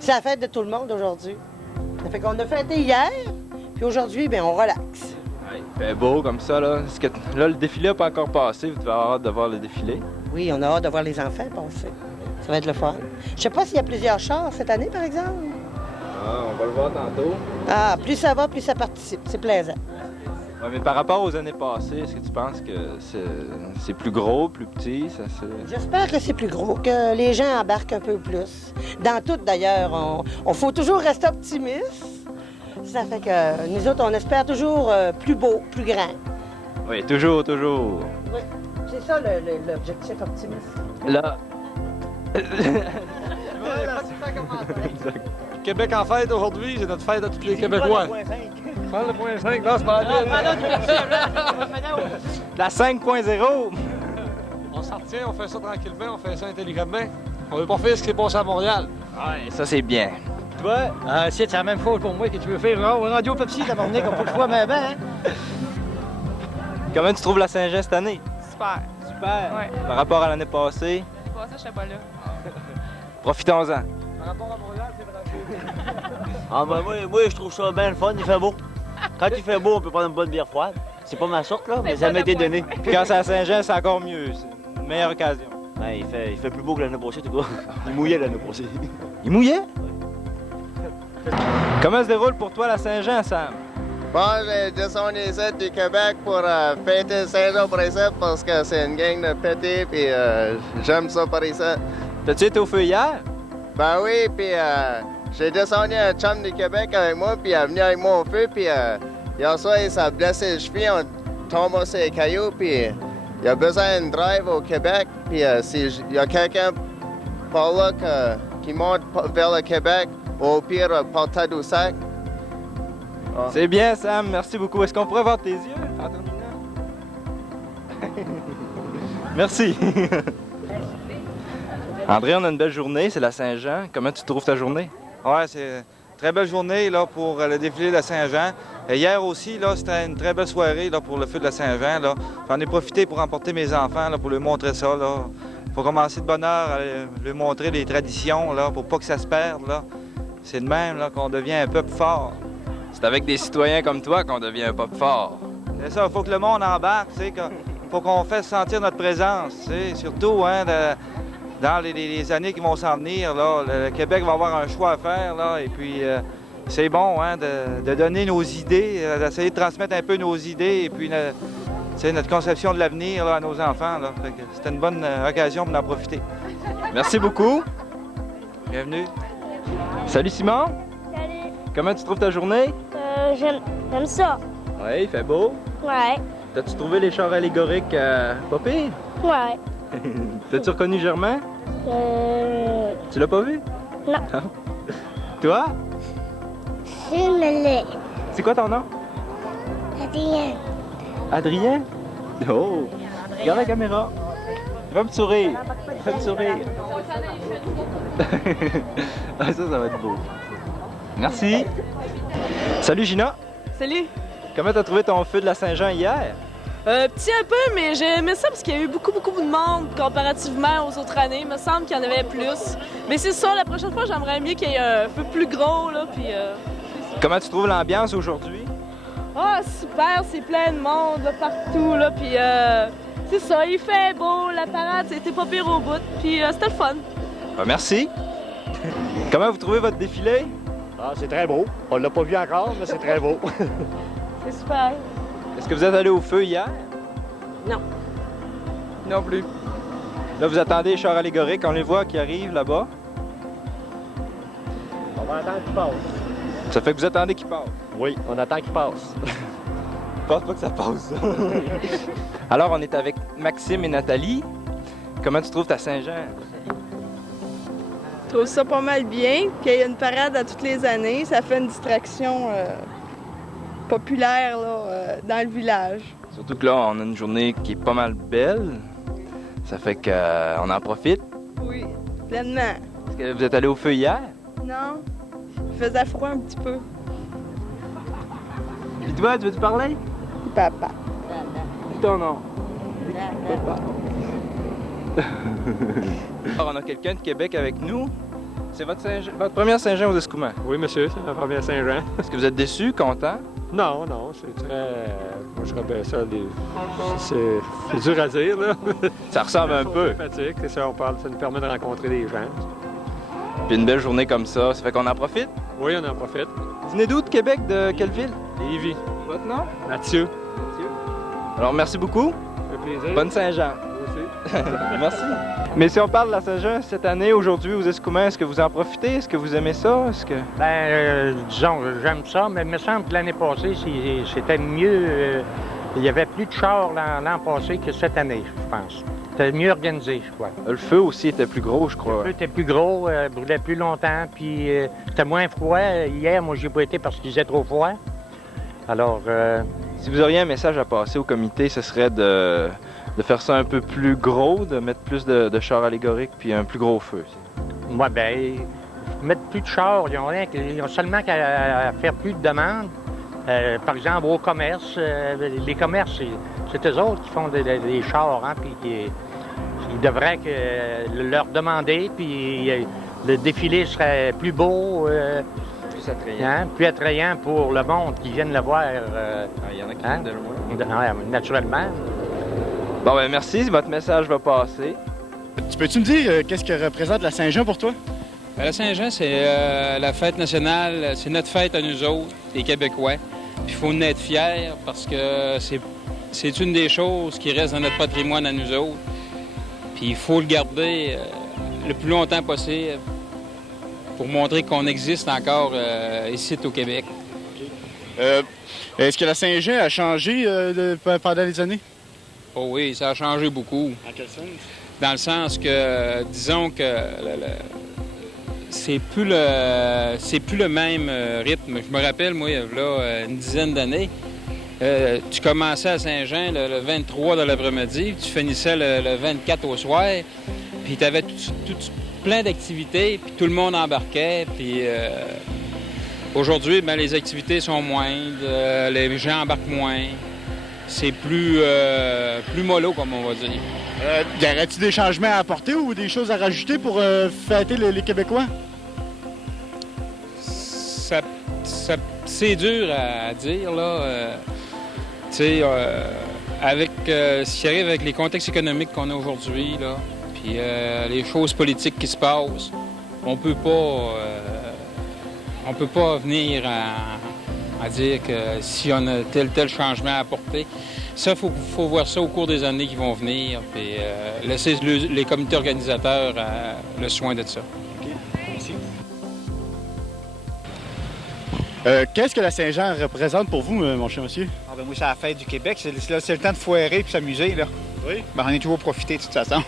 C'est la fête de tout le monde aujourd'hui. Ça fait qu'on a fêté hier, puis aujourd'hui, bien, on relaxe. Ouais, il fait beau comme ça, là. Est-ce que là, le défilé n'a pas encore passé. Vous devez avoir hâte de voir le défilé. Oui, on a hâte de voir les enfants passer. Ça va être le fun. Je sais pas s'il y a plusieurs chars cette année, par exemple. Ah, on va le voir tantôt. Ah, plus ça va, plus ça participe. C'est plaisant. Ouais, mais par rapport aux années passées, est-ce que tu penses que c'est plus gros, plus petit? J'espère que c'est plus gros, que les gens embarquent un peu plus. Dans tout, d'ailleurs, on faut toujours rester optimiste. Ça fait que nous autres, on espère toujours plus beau, plus grand. Oui, toujours, toujours. Oui, c'est ça l'objectif optimiste. Là... Québec en fête aujourd'hui, c'est notre fête à tous les Québécois. Prends le point 5, là, c'est pas la 5.0! On s'en retient, on fait ça tranquillement, on fait ça intelligemment. On veut pas faire ce qui est passé à Montréal. Ouais, ça c'est bien. Toi, c'est la même chose pour moi que tu veux faire. Oh, Radio Pepsi, t'as on pas le choix, mais ben, hein? Comment tu trouves la Saint-Jean cette année? Super. Super! Ouais. Par rapport à l'année passée? L'année passée, je serais pas là. Profitons-en. Par rapport à Montréal, c'est Ah ben moi, je trouve ça bien le fun, il fait beau. Quand il fait beau, on peut prendre une bonne bière froide. C'est pas ma sorte, là, mais ça m'a été donné. Puis quand c'est à Saint-Jean, c'est encore mieux. C'est une meilleure occasion. Ben, il fait plus beau que l'année passée, tout cas. Il mouillait l'année passée. Il mouillait? Comment se déroule pour toi la Saint-Jean, Sam? Bon, j'ai descendu ici du Québec pour fêter Saint-Jean pour ici parce que c'est une gang de pétés puis j'aime ça par ici. T'as-tu été au feu hier? Ben oui, puis j'ai descendu un chum du Québec avec moi puis il est venu avec moi au feu puis hier soir il s'est blessé les chevilles, on tombe sur les cailloux puis il a besoin d'une drive au Québec puis s'il y a quelqu'un par là qui monte vers le Québec, au pire par Tadoussac. Ah. C'est bien, Sam. Merci beaucoup. Est-ce qu'on pourrait voir tes yeux en terminant? Merci. André, on a une belle journée. C'est la Saint-Jean. Comment tu trouves ta journée? Ouais, c'est une très belle journée là, pour le défilé de la Saint-Jean. Et hier aussi, là, c'était une très belle soirée là, pour le feu de la Saint-Jean. Là. J'en ai profité pour emporter mes enfants là, pour leur montrer ça. Il faut commencer de bonne heure à leur montrer les traditions là, pour pas que ça se perde. Là. C'est de même là, qu'on devient un peuple fort. C'est avec des citoyens comme toi qu'on devient un peuple fort. C'est ça, il faut que le monde embarque, il faut qu'on fasse sentir notre présence, surtout hein, dans les années qui vont s'en venir. Là, le Québec va avoir un choix à faire, là, et puis c'est bon hein, de donner nos idées, d'essayer de transmettre un peu nos idées, et puis notre conception de l'avenir à nos enfants. C'était une bonne occasion pour en profiter. Merci beaucoup. Bienvenue. Salut Simon. Salut. Comment tu trouves ta journée? J'aime ça. Oui, il fait beau. Ouais. T'as-tu trouvé les chars allégoriques pas pire? Ouais. T'as-tu reconnu Germain? Tu l'as pas vu? Non. Toi? Simele. C'est quoi ton nom? Adrien. Adrien? Oh! Regarde la caméra. Fais un petit sourire. Fais un petit sourire. Ah, ça va être beau. Merci. Salut Gina. Salut. Comment t'as trouvé ton feu de la Saint-Jean hier? Petit un peu, mais j'ai aimé ça parce qu'il y a eu beaucoup de monde comparativement aux autres années. Il me semble qu'il y en avait plus. Mais c'est ça, la prochaine fois, j'aimerais mieux qu'il y ait un feu plus gros, là, puis... Comment tu trouves l'ambiance aujourd'hui? Ah, super, c'est plein de monde, là, partout, là, puis c'est ça, il fait beau, la parade, c'était pas pire au bout, puis c'était le fun. Merci. Comment vous trouvez votre défilé? Ah, c'est très beau. On l'a pas vu encore, mais c'est très beau. C'est super. Est-ce que vous êtes allé au feu hier? Non. Non plus. Là, vous attendez les chars allégoriques, on les voit qui arrivent là-bas. On va attendre qu'il passe. Ça fait que vous attendez qu'ils passent. Oui, on attend qu'il passe. Je pense pas que ça passe. Alors, on est avec Maxime et Nathalie. Comment tu trouves ta Saint-Jean? Je trouve ça pas mal bien. Qu'il y ait une parade à toutes les années, ça fait une distraction populaire là, dans le village. Surtout que là, on a une journée qui est pas mal belle. Ça fait qu'on en profite. Oui, pleinement. Est-ce que vous êtes allé au feu hier? Non, il faisait froid un petit peu. Et toi, tu veux te parler? Papa. Dis ton nom. Papa. Alors, on a quelqu'un de Québec avec nous. C'est votre première Saint-Jean aux Escoumins. Oui, monsieur, c'est ma première Saint-Jean. Est-ce que vous êtes déçu, content? Non, c'est très... Moi, je rappelle ça, c'est dur à dire, là. Ça ressemble un peu. Sympathique, c'est ça, ça nous permet de rencontrer des gens. Puis une belle journée comme ça fait qu'on en profite? Oui, on en profite. Vous venez d'où, de Québec? De quelle ville? Lévis. Votre nom? Mathieu. Alors, merci beaucoup. Ça fait plaisir. Bonne Saint-Jean. Vous aussi. Merci. Mais si on parle de la Saint-Jean cette année, aujourd'hui, aux Escoumins, est-ce que vous en profitez? Est-ce que vous aimez ça? Disons, j'aime ça, mais il me semble que l'année passée, c'était mieux. Il y avait plus de chars l'an passé que cette année, je pense. C'était mieux organisé, je crois. Le feu aussi était plus gros, je crois. Le feu était plus gros, brûlait plus longtemps, puis c'était moins froid. Hier, moi, j'ai pas été parce qu'il faisait trop froid. Alors... Si vous auriez un message à passer au comité, ce serait de faire ça un peu plus gros, de mettre plus de chars allégoriques puis un plus gros feu. Moi, mettre plus de chars, ils ont seulement qu'à faire plus de demandes. Par exemple, au commerce, les commerces, c'est eux autres qui font des chars, hein, puis ils devraient leur demander, puis le défilé serait plus beau. Plus attrayant. Plus attrayant pour le monde qui vienne le voir. Il y en a qui viennent de loin. Naturellement. Bon, ben merci, votre message va passer. Tu peux-tu me dire qu'est-ce que représente la Saint-Jean pour toi? La Saint-Jean, c'est la fête nationale, c'est notre fête à nous autres, les Québécois. Puis il faut en être fiers parce que c'est une des choses qui reste dans notre patrimoine à nous autres. Puis il faut le garder le plus longtemps possible pour montrer qu'on existe encore ici au Québec. Est-ce que la Saint-Jean a changé pendant les années? Oh oui, ça a changé beaucoup. En quel sens? Dans le sens que, disons que c'est plus le même rythme. Je me rappelle, moi, là, une dizaine d'années, tu commençais à Saint-Jean le 23 de l'après-midi, tu finissais le 24 au soir, puis tu avais plein d'activités, puis tout le monde embarquait, puis aujourd'hui, les activités sont moindres, les gens embarquent moins. C'est plus mollo, comme on va dire. Y aurait-il des changements à apporter ou des choses à rajouter pour fêter les Québécois? C'est dur à dire, là. Tu sais, ce qui arrive avec les contextes économiques qu'on a aujourd'hui, là, puis les choses politiques qui se passent, on peut pas venir à dire que si on a tel changement à apporter. Ça, il faut voir ça au cours des années qui vont venir, puis laisser les comités organisateurs le soin de ça. OK, merci. Qu'est-ce que la Saint-Jean représente pour vous, mon cher monsieur? Moi, c'est la fête du Québec. C'est le temps de foirer et s'amuser, là. Oui? On est toujours profité, de toute façon.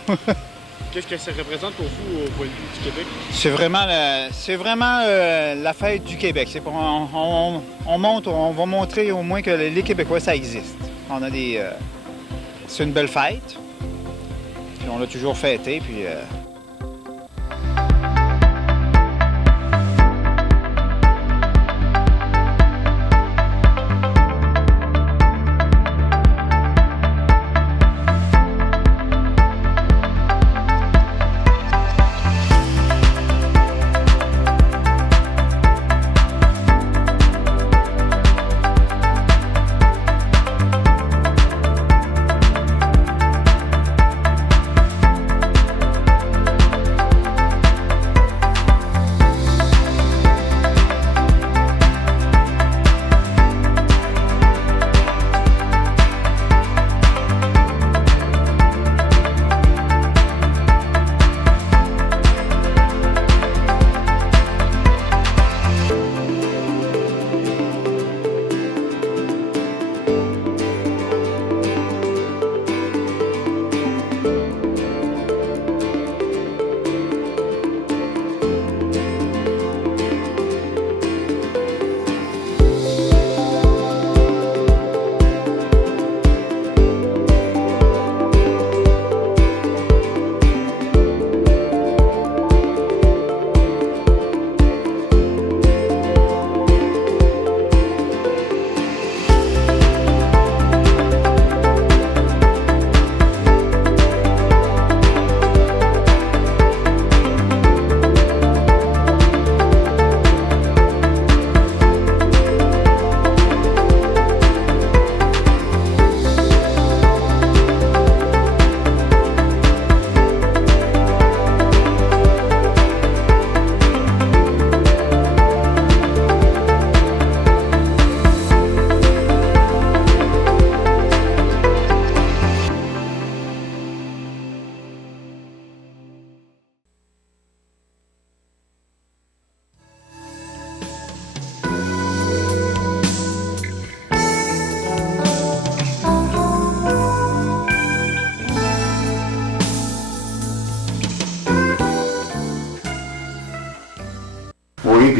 Qu'est-ce que ça représente pour vous au point de vue du Québec? C'est vraiment la fête du Québec. On va montrer au moins que les Québécois, ça existe. C'est une belle fête. Puis on l'a toujours fêté, puis...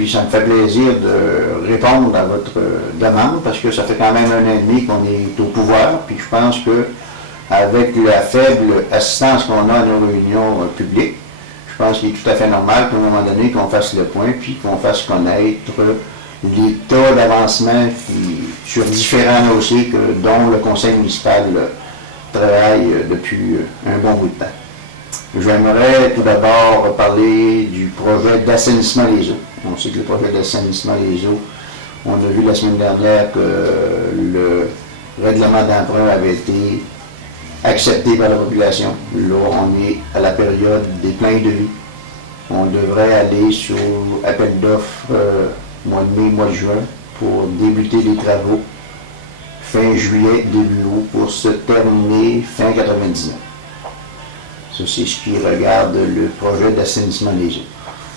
puis ça me fait plaisir de répondre à votre demande parce que ça fait quand même 1 an et demi qu'on est au pouvoir, puis je pense que avec la faible assistance qu'on a à nos réunions publiques, je pense qu'il est tout à fait normal qu'à un moment donné qu'on fasse le point, puis qu'on fasse connaître l'état d'avancement sur différents dossiers dont le conseil municipal travaille depuis un bon bout de temps. J'aimerais tout d'abord parler du projet d'assainissement des eaux. On sait que le projet d'assainissement des eaux, on a vu la semaine dernière que le règlement d'emprunt avait été accepté par la population. Là, on est à la période des pleins de vie. On devrait aller sur appel d'offres mois de mai, mois de juin pour débuter les travaux fin juillet, début août pour se terminer fin 99. Ça, c'est ce qui regarde le projet d'assainissement des eaux.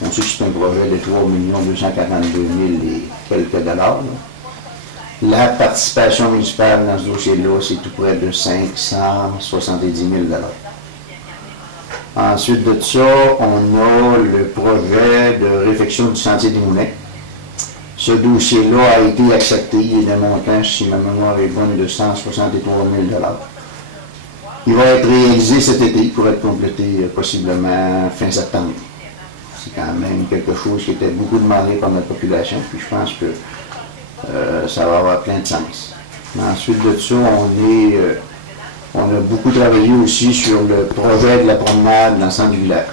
On sait que c'est un projet de 3 242 000 et quelques dollars. Là. La participation municipale dans ce dossier-là, c'est tout près de 570 000 dollars. Ensuite de ça, on a le projet de réfection du sentier des Moulins. Ce dossier-là a été accepté. Il est d'un montant, si ma mémoire est bonne, de 163 000 dollars. Il va être réalisé cet été pour être complété possiblement fin septembre. C'est quand même quelque chose qui était beaucoup demandé par notre population, puis je pense que ça va avoir plein de sens. Ensuite de ça, on a beaucoup travaillé aussi sur le projet de la promenade dans le centre du village.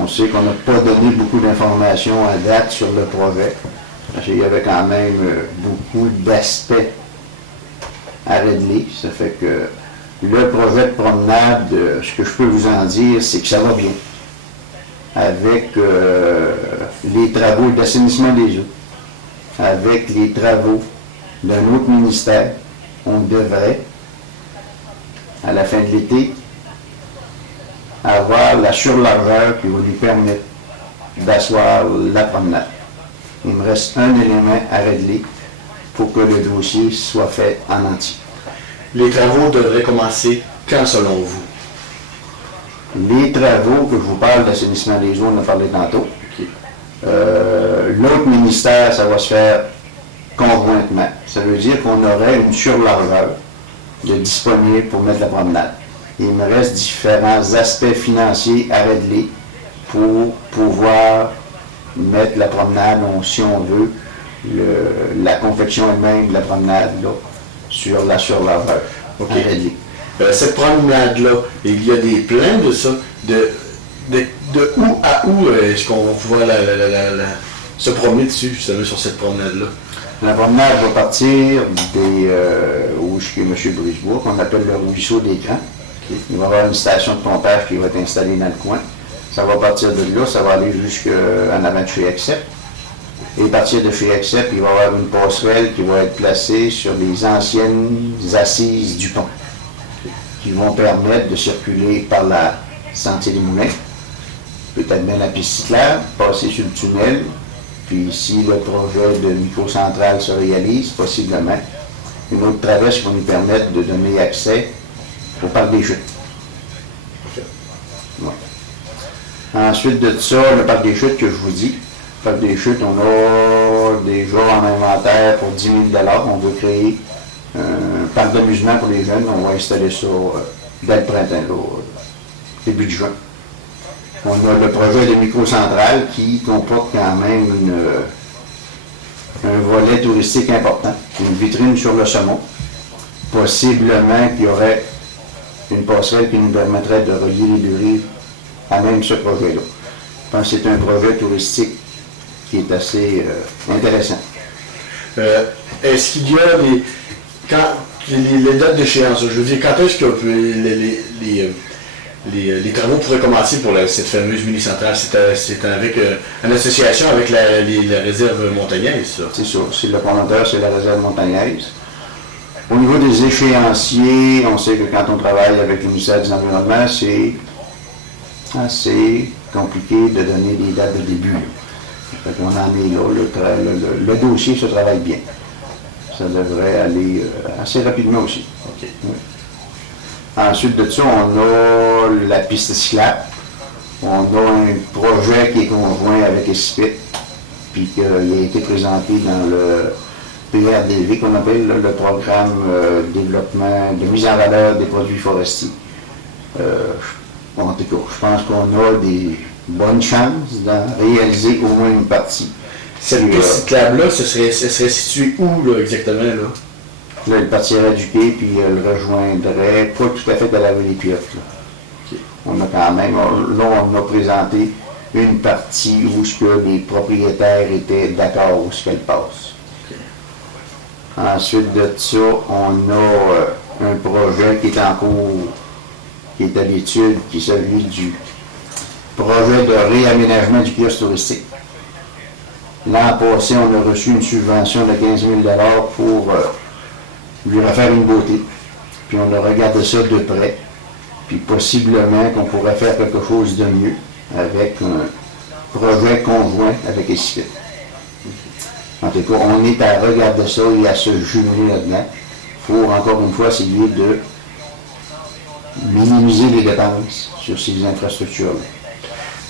On sait qu'on n'a pas donné beaucoup d'informations à date sur le projet, parce qu'il y avait quand même beaucoup d'aspects à régler. Ça fait que le projet de promenade, ce que je peux vous en dire, c'est que ça va bien. Avec les travaux d'assainissement des eaux, avec les travaux d'un autre ministère, on devrait, à la fin de l'été, avoir la surlargeur qui va lui permettre d'asseoir la promenade. Il me reste un élément à régler pour que le dossier soit fait en entier. Les travaux devraient commencer quand, selon vous? Les travaux que je vous parle d'assainissement des eaux, on en a parlé tantôt. Okay. L'autre ministère, ça va se faire conjointement. Ça veut dire qu'on aurait une surlargeur de disponible pour mettre la promenade. Il me reste différents aspects financiers à régler pour pouvoir mettre la promenade, si on veut, la confection elle-même de la promenade là, sur la surlargeur. OK. Cette promenade-là, il y a des plans de ça, de où à où est-ce qu'on va pouvoir se promener dessus, justement, sur cette promenade-là? La promenade va partir où est M. Brisebois, qu'on appelle le ruisseau des Crans. Okay. Il va y avoir une station de pompage qui va être installée dans le coin. Ça va partir de là, ça va aller jusqu'en avant de chez Accept. Et à partir de chez Accept, il va y avoir une passerelle qui va être placée sur les anciennes assises du pont, qui vont permettre de circuler par la Sentier des Moulins, peut-être même la piste cyclable, passer sur le tunnel, puis si le projet de microcentrale se réalise, possiblement, une autre traverse qui va nous permettre de donner accès au parc des Chutes. Ouais. Ensuite de ça, le parc des Chutes que je vous dis, le parc des Chutes, on a déjà en inventaire pour 10 000 $. On veut créer un parc d'amusement pour les jeunes. On va installer ça dès le printemps, là, début de juin. On a le projet de microcentrale qui comporte quand même un volet touristique important, une vitrine sur le saumon. Possiblement qu'il y aurait une passerelle qui nous permettrait de relier les deux rives à même ce projet-là. Je pense que c'est un projet touristique qui est assez intéressant. Est-ce qu'il y a les dates d'échéance? Je veux dire, quand est-ce que les travaux pourraient commencer pour cette fameuse mini-centrale? C'est avec une association avec la réserve montagnaise, ça? C'est ça. C'est le promoteur, c'est la réserve montagnaise. Au niveau des échéanciers, on sait que quand on travaille avec le ministère de l'Environnement, c'est assez compliqué de donner des dates de début. On en est là. Le dossier se travaille bien. Ça devrait aller assez rapidement aussi. Okay. Oui. Ensuite de ça, on a la piste cyclable. On a un projet qui est conjoint avec ESPIT puis qu'il a été présenté dans le PRDV, qu'on appelle le programme développement, de mise en valeur des produits forestiers. En tout cas, je pense qu'on a des bonnes chances d'en réaliser au moins une partie. Cette piste cyclable-là, ce serait situé où là, exactement? Là, il partirait du quai, puis elle rejoindrait pas tout à fait à la rue des Piottes. Okay. On a quand même, là, on a présenté une partie où ce que les propriétaires étaient d'accord où ce qu'elle passe. Okay. Ensuite de ça, on a un projet qui est en cours, qui est à l'étude, qui est celui du projet de réaménagement du kiosque touristique. L'an passé, on a reçu une subvention de 15 000 $ pour lui refaire une beauté. Puis on a regardé ça de près. Puis possiblement qu'on pourrait faire quelque chose de mieux avec un projet conjoint avec SIP. En tout cas, on est à regarder ça et à se jumeler là-dedans. Il faut encore une fois essayer de minimiser les dépenses sur ces infrastructures-là.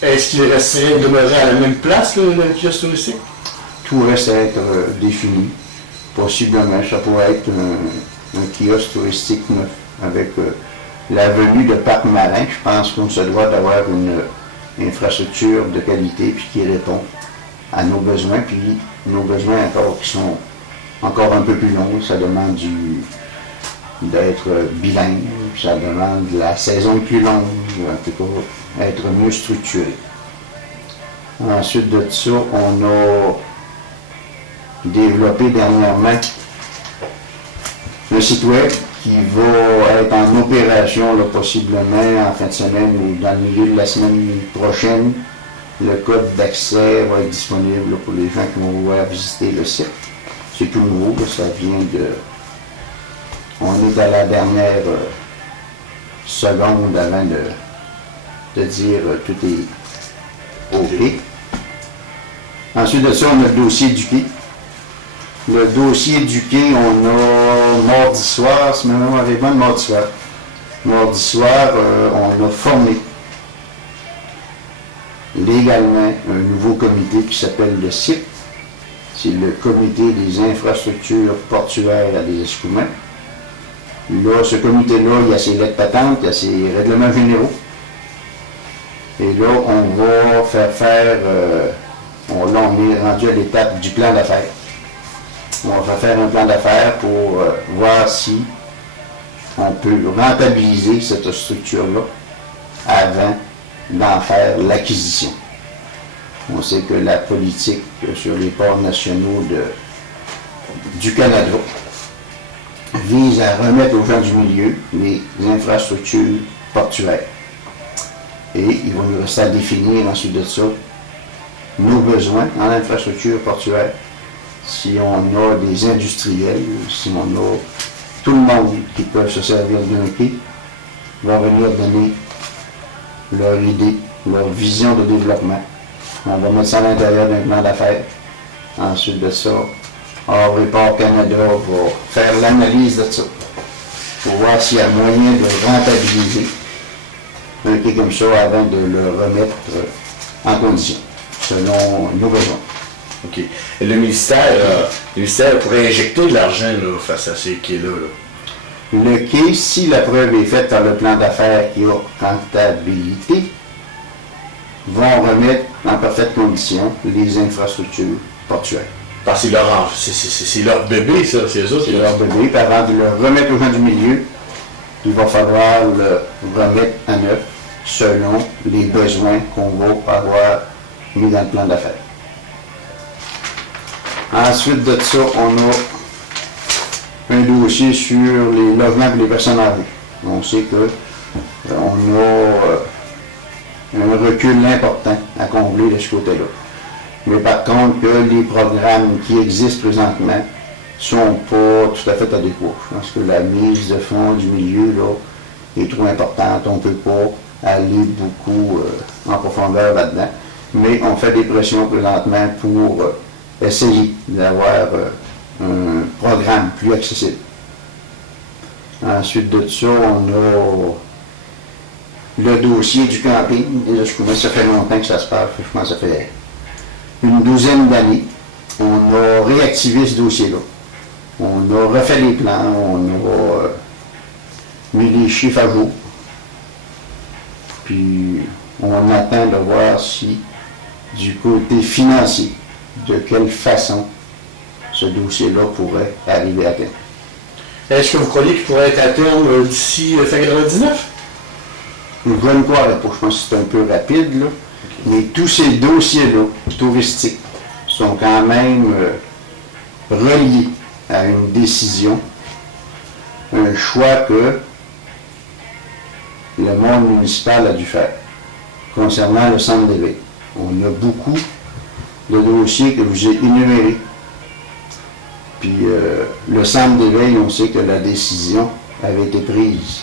Est-ce qu'il resterait demeurer à la même place, le kiosque touristique? Tout reste à être défini. Possiblement, ça pourrait être un kiosque touristique neuf avec la venue de Parc Marin. Je pense qu'on se doit d'avoir une infrastructure de qualité puis qui répond à nos besoins, puis nos besoins encore qui sont encore un peu plus longs. Ça demande d'être bilingue, ça demande la saison plus longue, en tout cas, être mieux structuré. Ensuite de ça, on a développé dernièrement le site web qui va être en opération là, possiblement en fin de semaine ou dans le milieu de la semaine prochaine. Le code d'accès va être disponible là, pour les gens qui vont vouloir visiter le site. C'est tout nouveau, là, ça vient de... On est à la dernière seconde avant de dire tout est OK. Ensuite de ça, on a le dossier du quai. Le dossier du quai, on a mardi soir, si ma mémoire est bonne, mardi soir. Mardi soir, on a formé légalement un nouveau comité qui s'appelle le CIP. C'est le Comité des infrastructures portuaires à des Escoumins. Là, ce comité-là, il y a ses lettres patentes, il y a ses règlements généraux. Et là, on va faire on est rendu à l'étape du plan d'affaires. On va faire un plan d'affaires pour voir si on peut rentabiliser cette structure-là avant d'en faire l'acquisition. On sait que la politique sur les ports nationaux du Canada vise à remettre aux gens du milieu les infrastructures portuaires. Et il va nous rester à définir ensuite de ça nos besoins en infrastructure portuaire. Si on a des industriels, si on a tout le monde qui peut se servir d'un quai, vont venir donner leur idée, leur vision de développement. On va mettre ça à l'intérieur d'un plan d'affaires. Ensuite de ça, Or et Port Canada va faire l'analyse de ça pour voir s'il y a moyen de rentabiliser un quai comme ça avant de le remettre en condition, selon nos besoins. OK. Et le ministère pourrait injecter de l'argent là, face à ces quais-là. Le quai, si la preuve est faite par le plan d'affaires qui a rentabilité, vont remettre en parfaite condition les infrastructures portuaires. Parce que c'est leur bébé, ça, c'est eux autres. C'est leur bébé, puis avant de le remettre aux gens du milieu, il va falloir le remettre à neuf selon les besoins qu'on va avoir mis dans le plan d'affaires. Ensuite de ça, on a un dossier sur les logements pour les personnes âgées. On sait qu'on a un recul important à combler de ce côté-là. Mais par contre, que les programmes qui existent présentement ne sont pas tout à fait adéquats. Je pense que la mise de fonds du milieu là, est trop importante. On ne peut pas aller beaucoup en profondeur là-dedans. Mais on fait des pressions présentement pour essayer d'avoir un programme plus accessible. Ensuite de ça, on a le dossier du camping. Déjà, ça fait longtemps que ça se passe. Je pense que ça fait une douzaine d'années, on a réactivé ce dossier-là. On a refait les plans, on a mis les chiffres à jour. Puis on attend de voir si, du côté financier, de quelle façon ce dossier-là pourrait arriver à terme. Est-ce que vous croyez qu'il pourrait être à terme d'ici fin 99? Je ne croirais pas, je pense que c'est un peu rapide, là. Mais tous ces dossiers-là, touristiques, sont quand même reliés à une décision, un choix que le monde municipal a dû faire concernant le centre d'éveil. On a beaucoup de dossiers que vous ai énumérés. Puis le centre d'éveil, on sait que la décision a été prise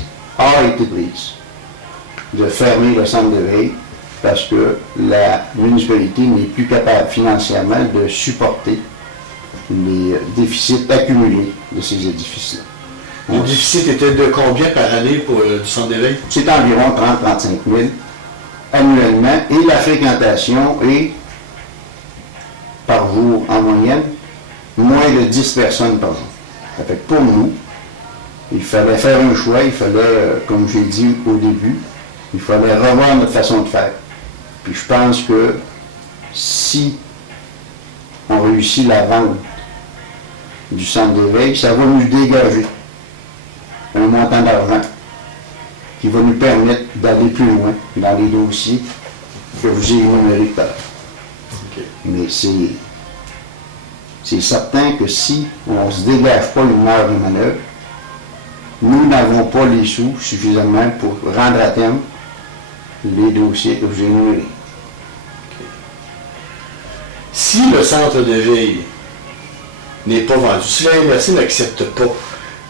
de fermer le centre d'éveil parce que la municipalité n'est plus capable financièrement de supporter les déficits accumulés de ces édifices-là. Le déficit était de combien par année pour du centre d'éveil? C'est environ 30-35 000 annuellement et la fréquentation est par jour en moyenne moins de 10 personnes par jour. Ça fait que pour nous, il fallait faire un choix, il fallait, comme j'ai dit au début, il fallait revoir notre façon de faire. Puis je pense que si on réussit la vente du centre d'éveil, ça va nous dégager un montant d'argent qui va nous permettre d'aller plus loin dans les dossiers que vous ai énumérés tout à l'heure. Okay. Mais c'est certain que si on ne se dégage pas une marge de manœuvre, nous n'avons pas les sous suffisamment pour rendre à terme les dossiers que j'ai énumérés. Okay. Si le centre d'éveil n'est pas vendu, si la MRC n'accepte pas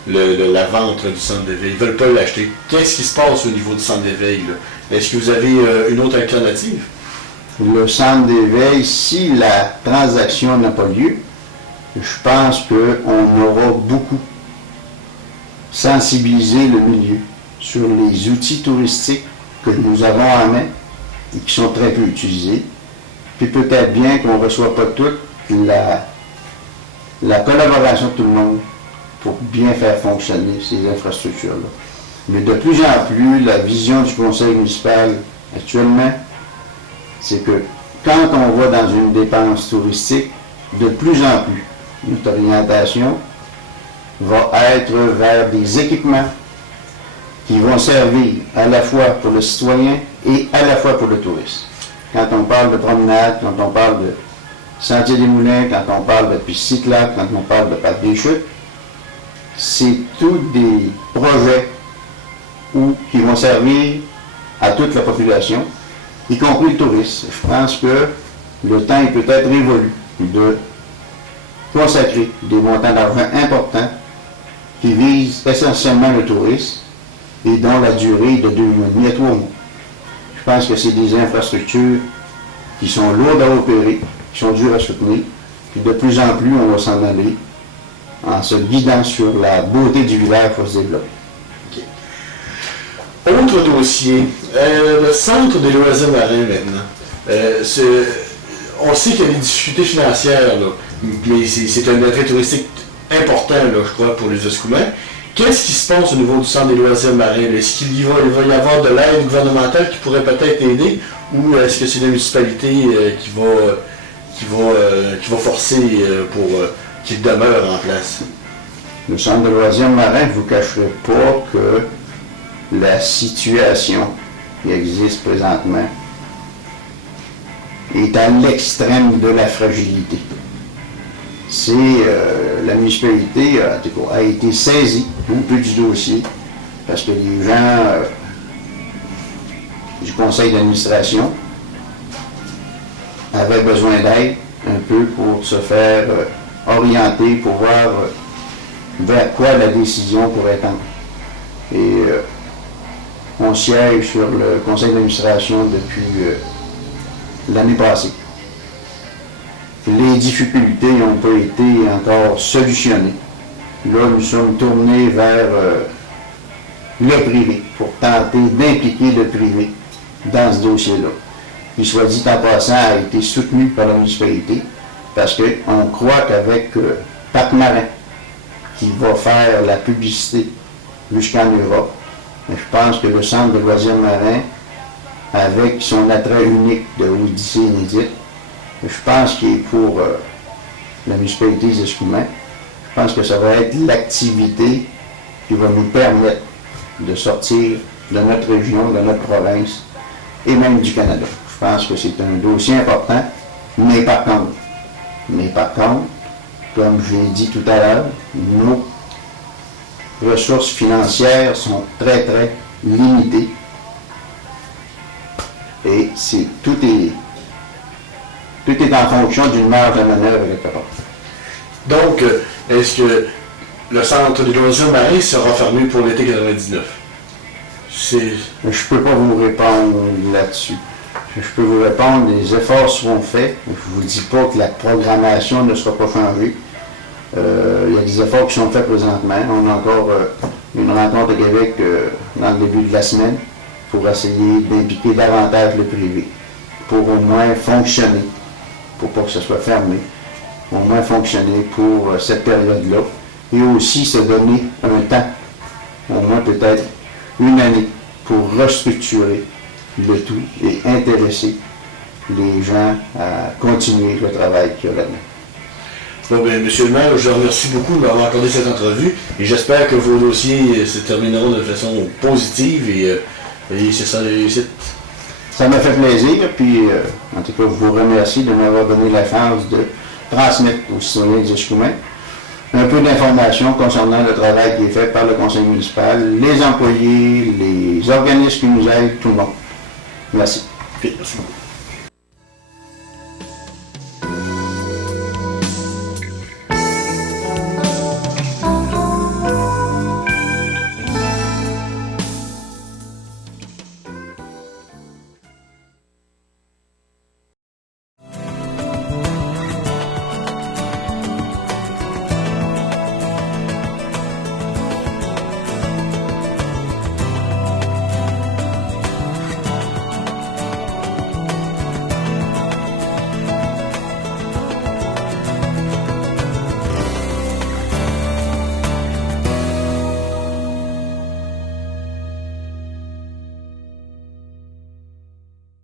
la vente du centre d'éveil, ils ne veulent pas l'acheter, qu'est-ce qui se passe au niveau du centre d'éveil? Est-ce que vous avez une autre alternative? Le centre d'éveil, si la transaction n'a pas lieu, je pense qu'on aura beaucoup sensibilisé le milieu sur les outils touristiques que nous avons en main et qui sont très peu utilisés. Puis peut-être bien qu'on ne reçoit pas toute la collaboration de tout le monde pour bien faire fonctionner ces infrastructures-là. Mais de plus en plus, la vision du conseil municipal actuellement, c'est que quand on va dans une dépense touristique, de plus en plus, notre orientation va être vers des équipements qui vont servir à la fois pour le citoyen et à la fois pour le touriste. Quand on parle de promenade, quand on parle de sentier des moulins, quand on parle de piste cyclable, quand on parle de parc des chutes, c'est tous des projets qui vont servir à toute la population, y compris le tourisme. Je pense que le temps est peut-être révolu de consacrer des montants d'argent importants qui visent essentiellement le tourisme et dont la durée est de 2 mois et demi à 3 mois. Je pense que c'est des infrastructures qui sont lourdes à opérer, qui sont dures à soutenir, et de plus en plus on va s'en aller en se guidant sur la beauté du village pour se développer. Okay. Autre dossier, le centre des loisirs marins maintenant. On sait qu'il y a des difficultés financières, là, mais c'est un attrait touristique important, là, je crois, pour les Escoumins. Qu'est-ce qui se passe au niveau du centre des loisirs marins? Est-ce qu'il va y avoir de l'aide gouvernementale qui pourrait peut-être aider, ou est-ce que c'est la municipalité qui va forcer pour qu'il demeure en place? Le centre de loisirs marins, je ne vous cacherai pas que la situation qui existe présentement est à l'extrême de la fragilité. La municipalité a été saisie un peu du dossier parce que les gens du conseil d'administration avaient besoin d'aide un peu pour se faire orienter, pour voir vers quoi la décision pourrait tendre. Et on siège sur le conseil d'administration depuis l'année passée. Les difficultés n'ont pas été encore solutionnées. Là, nous sommes tournés vers le privé pour tenter d'impliquer le privé dans ce dossier-là. qui, soit dit en passant, a été soutenu par la municipalité, parce qu'on croit qu'avec Parc Marin, qui va faire la publicité jusqu'en Europe, je pense que le centre de loisirs marins, avec son attrait unique de Odyssée inédite, je pense qu'il est pour la municipalité des Escoumins. Je pense que ça va être l'activité qui va nous permettre de sortir de notre région, de notre province et même du Canada. Je pense que c'est un dossier important, mais par contre, comme je l'ai dit tout à l'heure, nos ressources financières sont très, très limitées. Et tout est en fonction d'une marge de manœuvre électorale. Donc, est-ce que le centre de loisirs marins sera fermé pour l'été 99? Je ne peux pas vous répondre là-dessus. Je peux vous répondre, les efforts seront faits. Je ne vous dis pas que la programmation ne sera pas changée. Il y a des efforts qui sont faits présentement. On a encore une rencontre au Québec dans le début de la semaine pour essayer d'impliquer davantage le privé, pour au moins fonctionner, pour pas que ce soit fermé, au moins fonctionner pour cette période-là, et aussi se donner un temps, au moins peut-être une année, pour restructurer le tout et intéresser les gens à continuer le travail qu'il y a là-dedans. Bon, bien, Monsieur le maire, je vous remercie beaucoup de m'avoir accordé cette entrevue et j'espère que vos dossiers se termineront de façon positive et c'est ça la réussite. Ça m'a fait plaisir, puis en tout cas, je vous remercie de m'avoir donné la chance de transmettre aux citoyens des Escoumins un peu d'informations concernant le travail qui est fait par le conseil municipal, les employés, les organismes qui nous aident, tout le monde. Merci. Merci beaucoup.